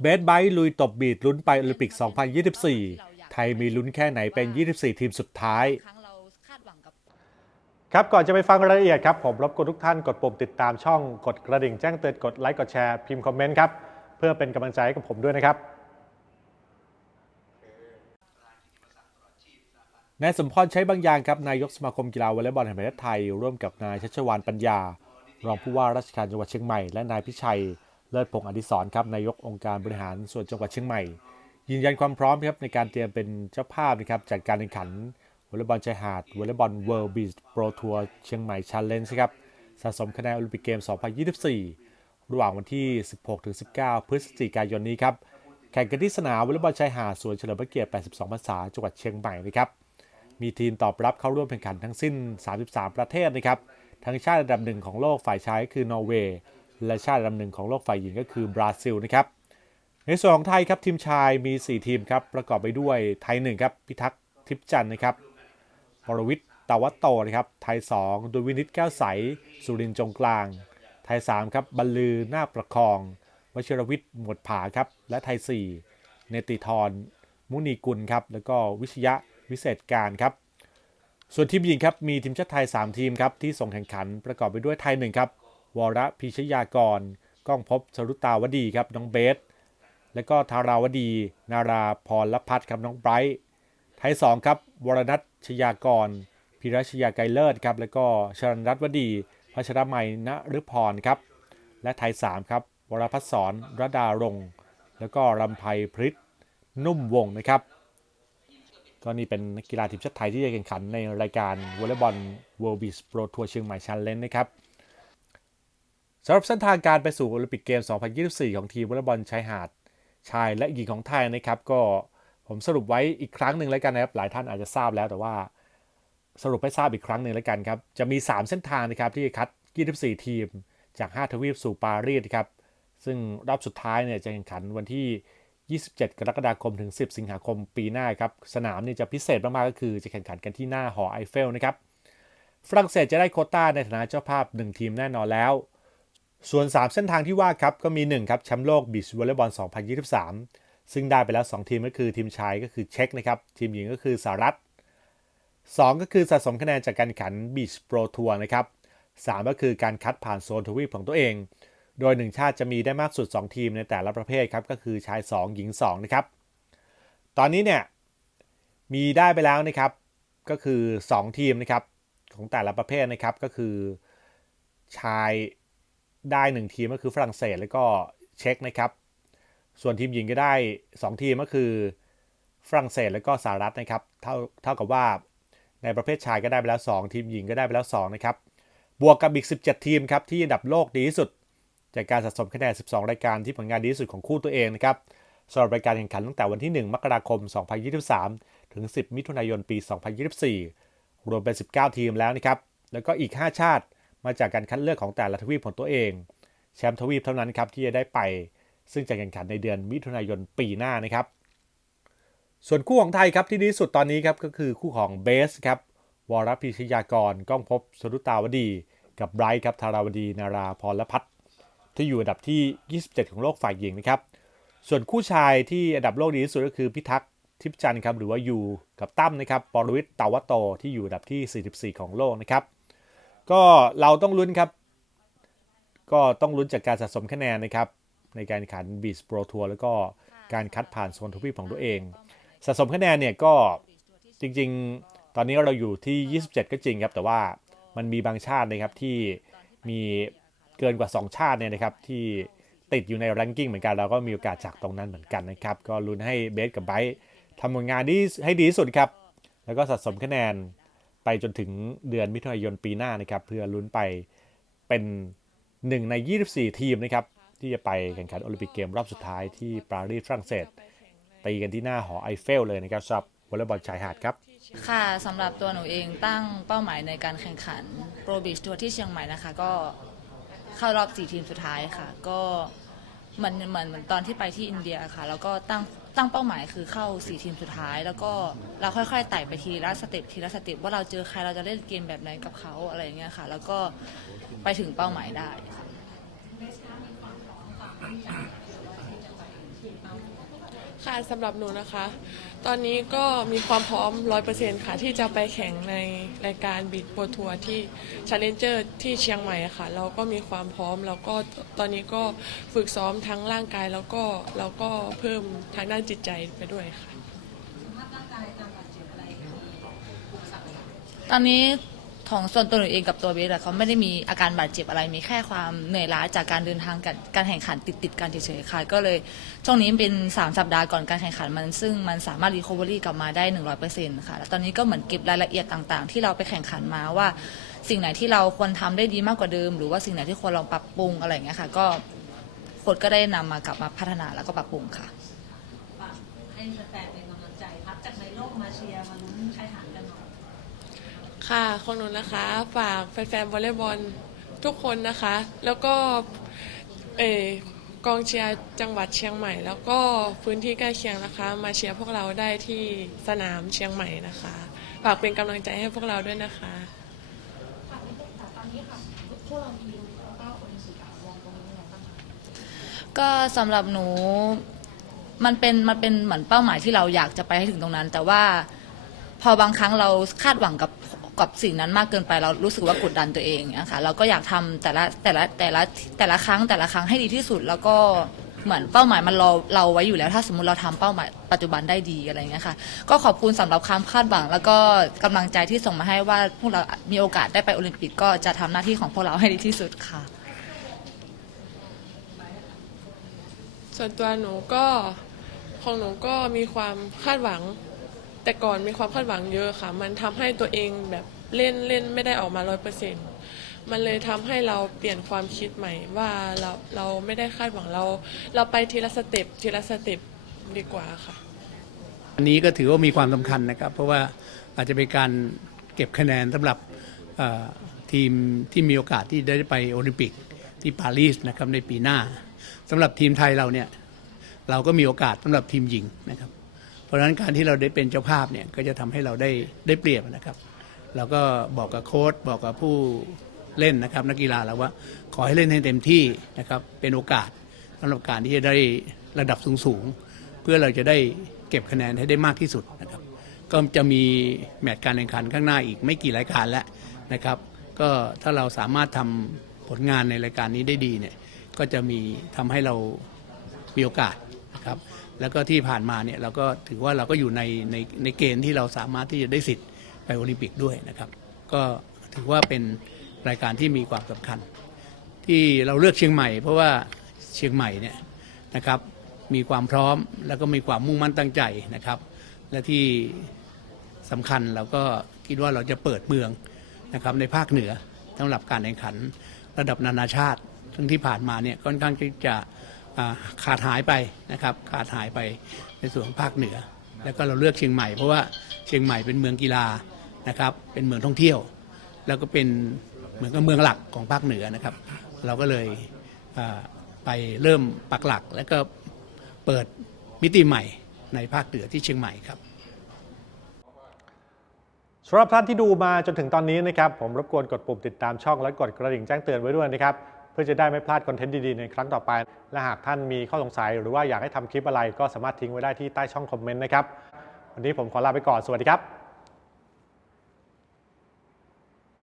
เบสไบท์ลุยตบบีดลุ้นไปโอลิมปิก 2024 ไทยมีลุ้นแค่ไหนเป็น 24 ทีมสุดท้ายครั้งเราคาดหวังกับครับก่อนจะไปฟังรายละเอียดครับ ผมรบกวนทุกท่านกดปุ่มติดตามช่องกดกระดิ่งแจ้งเตือนกดไลค์กดแชร์พิมพ์คอมเมนต์ครับ เพื่อเป็นกำลังใจให้กับผมด้วยนะครับ นายสมพรใช้บางอย่างครับนายกสมาคมกีฬาวอลเลย์บอลแห่งประเทศไทย ร่วมกับนายชัชวานปัญญา รองผู้ว่าราชการจังหวัดเชียงใหม่และนายพิชัย เลิศพงศ์อดิศรครับนายกองค์การบริหารส่วนจังหวัดเชียงใหม่ ยืนยันความพร้อมครับในการเตรียมเป็นเจ้าภาพนะครับจัดการแข่งขันวอลเลย์บอลชายหาดวอลเลย์บอลเวิลด์บีชโปรทัวร์เชียงใหม่ชันเลนจ์ครับสะสมคะแนนโอลิมปิกเกม 2024 ระหว่างวันที่ 16-19 พฤศจิกายนนี้ครับแข่งกันที่สนามวอลเลย์บอลชายหาดสวนเฉลิมพระเกียรติ 82ภาษา จังหวัดเชียงใหม่นะครับ มีทีมตอบรับเข้าร่วมแข่งขันทั้งสิ้น 33 ประเทศนะครับ ทั้งชาติอันดับหนึ่งของโลกฝ่ายชายก็คือ นอร์เวย์ และชาติอันดับหนึ่งของโลกฝ่ายหญิงก็คือบราซิลนะครับในส่วนของไทยครับทีมชายมี 4 ทีมครับประกอบไปด้วยไทย1ครับพิทักษ์ทิพจันทร์นะครับวรวิทย์ตาวัตโตนะครับไทย 2ดุวินิตแก้วใส สุรินจงกลาง ไทย3ครับบรรลือหน้าประคองวชิรวิทย์หมวดผาครับและไทย 4 เนติธรมุนีกุลครับแล้วก็วิชยะวิเศษการครับส่วนทีมหญิงครับมีทีมชาติไทย 3 ทีมครับที่ส่งแข่งขันประกอบไปด้วยไทย1ครับ วรพิชยากรก้องพบสรุตาวดีครับน้องเบส แล้วก็ธาราวดี นาราพรละพัฒน์ครับน้องไบรท์ไทย2ครับวรนัทชยากรพิรัชยาไกเลิศครับแล้วก็ชรันรัตวดีพัชรมัยณฤพรครับ และไทย3ครับวรพัฒสอนรดารงแล้วก็รำไพพฤษนุ่มวงนะครับก็นี่เป็นนักกีฬาทีมชาติไทยที่จะแข่งขันในรายการวอลเลย์บอล World Beach Pro Tour เชียงใหม่ชันเลนนะครับ สำหรับเส้นทางการไปสู่โอลิมปิกเกม 2024 ของทีมวอลเลย์บอลชายหาด ชายและหญิงของไทยนะครับ ก็ผมสรุปไว้อีกครั้งหนึ่งแล้วกันนะครับ หลายท่านอาจจะทราบแล้วแต่ว่าสรุปให้ทราบอีกครั้งหนึ่งแล้วกันครับ จะมี 3 เส้นทางนะครับที่คัด 24 ทีม จาก 5 ทวีปสู่ปารีสครับ ซึ่งรอบสุดท้ายเนี่ยจะแข่งขันวันที่ 27 กรกฎาคมถึง 10 สิงหาคมปีหน้าครับ สนามนี่จะพิเศษมากๆก็คือจะแข่งขันกันที่หน้าหอไอเฟลนะครับ ฝรั่งเศสจะได้โคต้าในฐานะเจ้าภาพ 1 ทีมแน่นอนแล้ว ส่วน 3 เส้นทางที่ว่าครับก็มี1ครับแชมป์โลกบีชวอลเลย์บอล 2023 ซึ่งได้ไปแล้ว 2 ทีมก็คือทีมชายก็คือเช็กนะครับทีมหญิงก็คือสหรัฐ 2 ก็คือสะสมคะแนนจากการแข่งขันบีชโปรทัวร์นะครับ 3 ก็คือการคัดผ่านโซนทวีปของตัวเอง โดย 1 ชาติจะมีได้มากสุด 2 ทีมในแต่ละประเภทครับก็คือชาย 2 หญิง 2 นะครับ ตอนนี้เนี่ยมีได้ไปแล้วนะครับก็คือ 2 ทีมนะครับของแต่ละประเภทนะครับก็คือชาย ได้ 1 ทีมก็คือฝรั่งเศสแล้วก็เช็กนะครับ ส่วนทีมหญิงก็ได้ 2 ทีมก็คือฝรั่งเศสแล้วก็สหรัฐนะครับ เท่าเท่ากับว่าในประเภทชายก็ได้ไปแล้ว 2 ทีมหญิงก็ได้ไปแล้ว2นะครับ บวกกับอีก 17 ทีมครับที่อันดับโลกดีที่สุด จากการสะสมคะแนน 12 รายการที่ผลงานดีที่สุดของคู่ตัวเองนะครับสำหรับรายการแข่งขันตั้งแต่วันที่ 1 มกราคม 2023 ถึง 10 มิถุนายน ปี 2024 รวมเป็น 19 ทีมแล้วนะครับ แล้วก็อีก 5 ชาติ มาจากการคัดเลือกของแต่ละทวีปของตัวเอง แชมป์ทวีปเท่านั้นครับที่จะได้ไป ซึ่งจะแข่งขันในเดือนมิถุนายนปีหน้านะครับ ส่วนคู่ของไทยครับที่ดีที่สุดตอนนี้ครับก็คือคู่ของเบสครับวรพิชยากรก้องพบสรุตาวดี กับไบรท์ครับธาราวดีนาราพรและพัฒที่อยู่อันดับที่ 27 ของโลกฝ่ายหญิงนะครับ ส่วนคู่ชายที่อันดับโลกดีที่สุดก็คือพิทักษ์ทิพย์จันทร์ครับหรือว่ายูกับตั้มนะครับปรวิทย์ตาวโตที่อยู่อันดับที่ 44 ของโลกนะครับ ก็เราต้องลุ้นครับ ก็ต้องลุ้นจากการสะสมคะแนนนะครับ ในการขันบีสโปรทัวร์แล้วก็การคัดผ่านโซนทวีปของตัวเอง สะสมคะแนนเนี่ยก็จริงๆ ตอนนี้เราอยู่ที่ 27 ก็จริงครับ แต่ว่ามันมีบางชาตินะครับที่มีเกินกว่า 2 ชาติเนี่ยนะครับที่ติดอยู่ในแรงกิ้งเหมือนกันเราก็มีโอกาสจากตรงนั้นเหมือนกันนะครับ ก็ลุ้นให้เบสกับไบรท์ทำผลงานที่ให้ดีที่สุดครับ แล้วก็สะสมคะแนน ไปจนถึงเดือนมิถุนายนปีหน้านะครับ เพื่อลุ้นไปเป็นหนึ่งใน 24 ทีมนะครับ ที่จะไปแข่งขันโอลิมปิกเกมรอบสุดท้ายที่ปารีสฝรั่งเศสตีกันที่หน้าหอไอเฟลเลยนะครับสำหรับวอลเลย์บอลชายหาดครับค่ะสำหรับตัวหนูเองตั้งเป้าหมายในการแข่งขันโปรบีชทัวร์ที่เชียงใหม่นะคะ ก็เข้ารอบ 4 ทีมสุดท้ายค่ะ ก็มือนเหมือนเหมือนตอนที่ไปที่อินเดียค่ะ แล้วก็ตั้ง ตั้งเป้าหมายคือเข้าสี่ทีมสุดท้าย แล้วก็เราค่อยๆไต่ไปทีละสเต็ปทีละสเต็ปว่าเราเจอใครเราจะเล่นเกมแบบไหนกับเขาอะไรอย่างเงี้ยค่ะ แล้วก็ไปถึงเป้าหมายได้ค่ะ ค่ะสำหรับหนูนะคะ ตอนนี้ก็มีความพร้อม 100%ค่ะ ที่จะไปแข่งในรายการบีดโปรทัวร์ที่ Challenger ที่เชียงใหม่ค่ะ เราก็มีความพร้อม แล้วก็ตอนนี้ก็ฝึกซ้อมทั้งร่างกายแล้วก็แล้วก็เพิ่มทางด้านจิตใจไปด้วยค่ะ ตอนนี้ ของส่วนตัวหนูเองกับตัวเบสอะเขาไม่ได้มีอาการบาดเจ็บอะไรมีแค่ความเหนื่อยล้าจากการเดินทางกับการแข่งขันติดติดๆกันเฉยๆค่ะก็เลยช่วงนี้เป็น 3 สัปดาห์ก่อนการแข่งขันมันซึ่งมันสามารถรีคอเวอรี่กลับมาได้ 100%ค่ะแล้วตอนนี้ก็เหมือนเก็บรายละเอียดต่างๆ ที่เราไปแข่งขันมาว่า สิ่งไหนที่เราควรทำได้ดีมากกว่าเดิม หรือว่าสิ่งไหนที่ควรลองปรับปรุงอะไรอย่างเงี้ยค่ะ ก็โค้ชก็ได้นำมากลับมาพัฒนาแล้วก็ปรับปรุงค่ะ ฝากให้แฟนๆเป็นกำลังใจครับจากในโลกมาเชียร์มาลุ้นชายหาดกันหน่อย ค่ะของหนูนะคะ ฝากแฟนๆวอลเลย์บอลทุกคนนะคะ แล้วก็เออกองเชียร์จังหวัดเชียงใหม่ แล้วก็พื้นที่ใกล้เคียงนะคะ มาเชียร์พวกเราได้ที่สนามเชียงใหม่นะคะ ฝากเป็นกำลังใจให้พวกเราด้วยนะคะก็สำหรับหนู มันเป็นมันเป็นเหมือนเป้าหมายที่เราอยากจะไปให้ถึงตรงนั้น แต่ว่าพอบางครั้งเราคาดหวังกับ กับสิ่งนั้นมากเกินไปเรารู้สึกว่ากดดันตัวเองนะคะเราก็อยากทำแต่ละแต่ละแต่ละแต่ละครั้งแต่ละครั้งให้ดีที่สุด แล้วก็เหมือนเป้าหมายมันรอเราไว้อยู่แล้ว ถ้าสมมติเราทำเป้าหมายปัจจุบันได้ดีอะไรเงี้ยค่ะ ก็ขอบคุณสำหรับความคาดหวัง แล้วก็กำลังใจที่ส่งมาให้ว่าพวกเรามีโอกาสได้ไปโอลิมปิกก็จะทำหน้าที่ของพวกเราให้ดีที่สุดค่ะ ส่วนตัวหนูก็ของหนูก็มีความคาดหวัง แต่ก่อนมีความคาดหวังเยอะค่ะ มันทำให้ตัวเองแบบเล่นเล่นไม่ได้ออกมาร้อยเปอร์เซ็นต์มันเลยทำให้เราเปลี่ยนความคิดใหม่ว่าเราเราไม่ได้คาดหวังเรา เราไปทีละสเต็ปทีละสเต็ปดีกว่าค่ะ อันนี้ก็ถือว่ามีความสำคัญนะครับ เพราะว่าอาจจะเป็นการเก็บคะแนนสำหรับทีมที่มีโอกาสที่ได้ไปโอลิมปิกที่ปารีสนะครับในปีหน้าสำหรับทีมไทยเราเนี่ยเราก็มีโอกาสสำหรับทีมหญิงนะครับ ราะฉะนั้นการที่เราได้เป็นเจ้าภาพเนี่ยก็จะทำให้เราได้ได้เปรียบนะครับเราก็บอกกับโค้ชบอกกับผู้เล่นนะครับ นักกีฬาเราว่าขอให้เล่นให้เต็มที่นะครับเป็นโอกาสสำหรับการที่จะได้ระดับสูงๆเพื่อเราจะได้เก็บคะแนนให้ได้มากที่สุดนะครับ ก็จะมีแมตช์การแข่งขันข้างหน้าอีกไม่กี่รายการแล้วนะครับ ก็ถ้าเราสามารถทำผลงานในรายการนี้ได้ดีเนี่ยก็จะมีทำให้เรามีโอกาสนะครับ แล้วก็ที่ผ่านมาเนี่ยเราก็ถือว่าเราก็อยู่ในในในเกณฑ์ที่เราสามารถที่จะได้สิทธิ์ไปโอลิมปิกด้วยนะครับ ก็ถือว่าเป็นรายการที่มีความสำคัญ ที่เราเลือกเชียงใหม่ เพราะว่าเชียงใหม่เนี่ยนะครับมีความพร้อมแล้วก็มีความมุ่งมั่นตั้งใจนะครับ และที่สำคัญเราก็คิดว่าเราจะเปิดเมืองนะครับในภาคเหนือสำหรับการแข่งขันระดับนานาชาติ ซึ่งที่ผ่านมาเนี่ยค่อนข้างที่จะ ขาดหายไปนะครับขาดหายไปในส่วนของภาคเหนือ แล้วก็เราเลือกเชียงใหม่เพราะว่าเชียงใหม่เป็นเมืองกีฬานะครับเป็นเมืองท่องเที่ยว แล้วก็เป็นเหมือนกับเมืองหลักของภาคเหนือนะครับ เราก็เลยไปเริ่มปักหลัก แล้วก็เปิดมิติใหม่ในภาคเหนือที่เชียงใหม่ครับสำหรับท่านที่ดูมาจนถึงตอนนี้นะครับ ผมรบกวนกดปุ่มติดตามช่องและกดกระดิ่งแจ้งเตือนไว้ด้วยนะครับ เพื่อจะได้ไม่พลาดคอนเทนต์ดีๆ ในครั้งต่อไป และหากท่านมีข้อสงสัย หรือว่าอยากให้ทำคลิปอะไรก็สามารถทิ้งไว้ได้ที่ใต้ช่องคอมเมนต์นะครับวันนี้ผมขอลาไปก่อนสวัสดีครับ